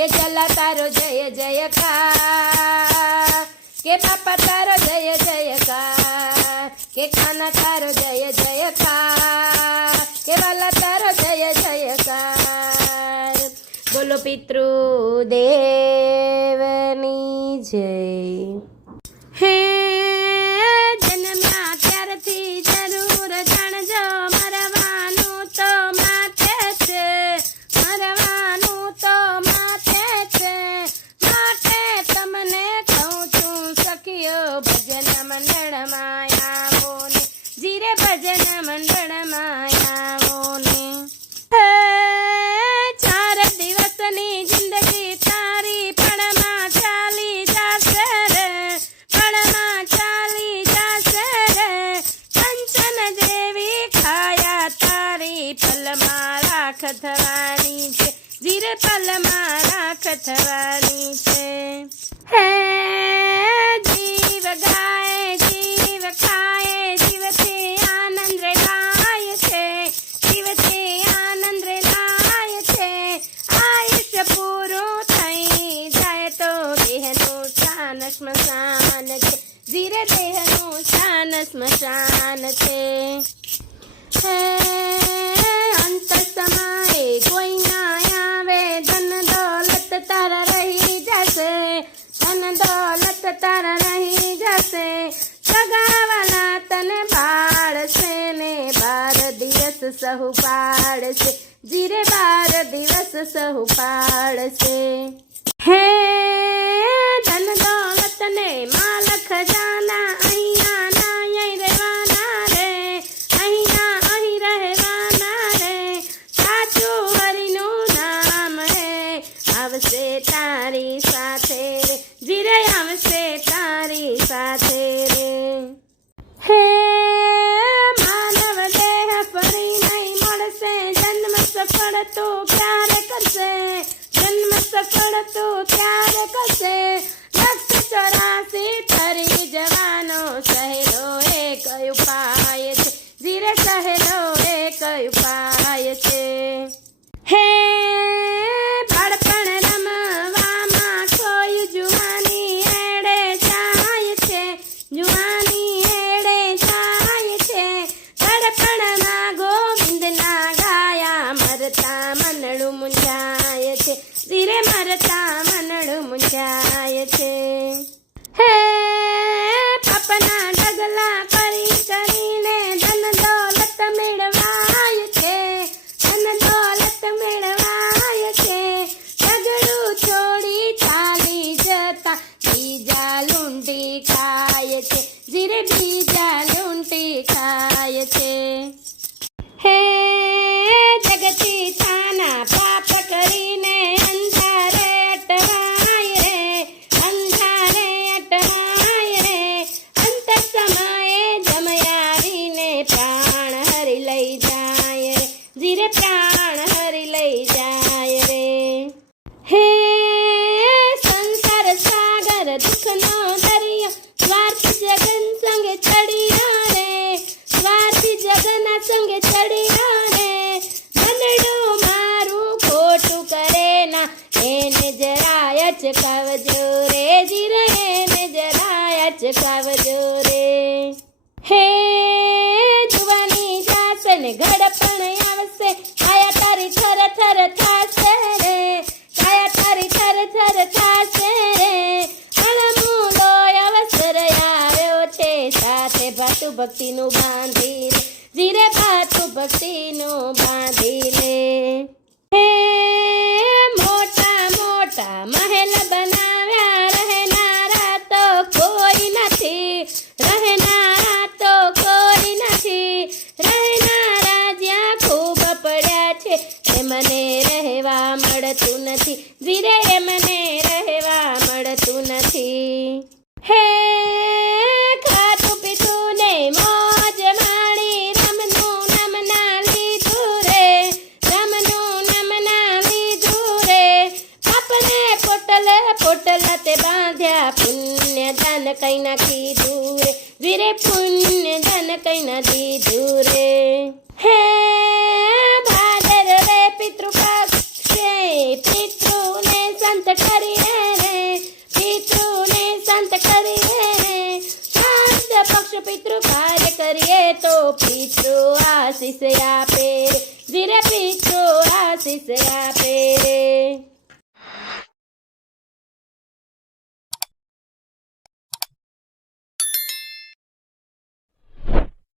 કે જલા તારો જય જયકાર કે બાપા તારો જય જયકાર કે કાના તારો જય જયકાર કે વાલા તારો જય જયકાર બોલો પિતૃ દેવની જય હે મંડળમાં આવો ને ચાલી જશે કંચન જેવી ખાયા તારી, પલમાં રાખ થવાની છે. જીરે પલમાં રાખ થવાની દેહનું શાન સ્મશાન છે. હે, અંત સમયે કોઈ ના આવે ધન દોલત તારા રહી જશે. ધન દોલત તારા રહી જશે. સગાવાલા તને બાળશે ને બાર દિવસ સહુ પાડશે જીરે બાર દિવસ સહુ પાડશે હે ધન દોલત ને માલ સાથે રે હે માનવ દેહ ફરી નહીં મળશે જન્મ સફળ તો ક્યારે કરશે જન્મ સફળ તો ક્યારે કરશે લક્ષ ચોરાસી ફરી பணம் એને જરાય ચકાવજો રે જીરે એને જરાય ચકાવજો રે. હે, જુવાની જાશે ને ઘડપણ આવશે, કાયા તારી થર થર થાશે રે કાયા તારી થર થર થાશે રે અણમૂલો અવસર આવ્યો છે, સાથે ભાતુ ભક્તિનું બાંધી રે જીરે ભાતુ ભક્તિનું બાંધી લે હે એમને રહેવા મળતું નથી ધીરે એમને રહેવા મળતું નથી હે ખાતું પીતું ને મોજ માણી રમનું નમના લીધું રે રમનું નમના લીધું રે આપણે પોટલ પોટલ તે બાંધ્યા પુણ્ય દાન કઈ ના કીધું રે વીરે પુણ્ય દાન કઈ ના દીધું રે હે કરીએ રે, પિતૃને સંત કરીએ રે. શાંત પક્ષ પિતૃ કાર્ય કરીએ તો પિતૃ આશીષ આપે ધીરે પિતૃ આશીષ આપે